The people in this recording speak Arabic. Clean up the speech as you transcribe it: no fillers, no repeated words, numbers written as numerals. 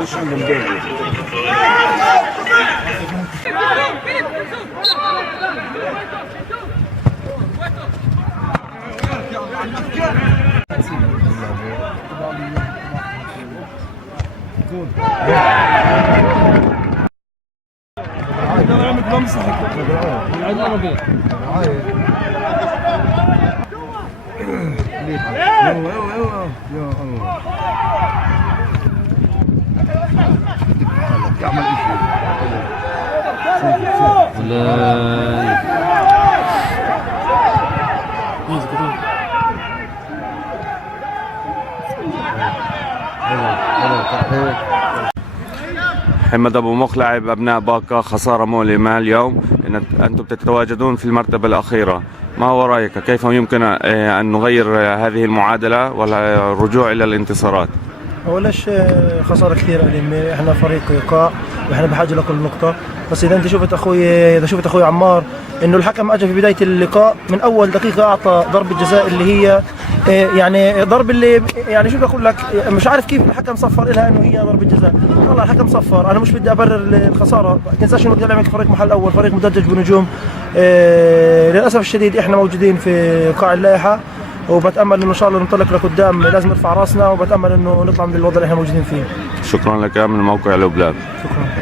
مش عندهم دوري. محمد أبو مخ لاعب أبناء باقة، خسارة مؤلمة اليوم. أنتم تتواجدون في المرتبة الأخيرة، ما هو رأيك؟ كيف يمكن أن نغير هذه المعادلة والرجوع إلى الانتصارات؟ أولاش خسارة كثيرة، لأن احنا فريق يقع واحنا بحاجة لكل نقطة. بس إذا شفت أخوي عمار إنه الحكم أجى في بداية اللقاء من أول دقيقة أعطى ضربة جزاء اللي هي يعني ضرب اللي يعني شو بقول لك، مش عارف كيف الحكم صفر لها إنه هي ضربة جزاء. والله الحكم صفر، أنا مش بدي أبرر الخسارة. ما تنساش إنه بدي فريق محل أول، فريق مدجج بنجوم. للأسف الشديد إحنا موجودين في قاع اللائحة، وبتامل انه ان شاء الله ننطلق لقدام. لازم نرفع راسنا، وبتامل انه نطلع من الوضع اللي احنا موجودين فيه. شكرا لك من موقع الأبلاب. شكرا.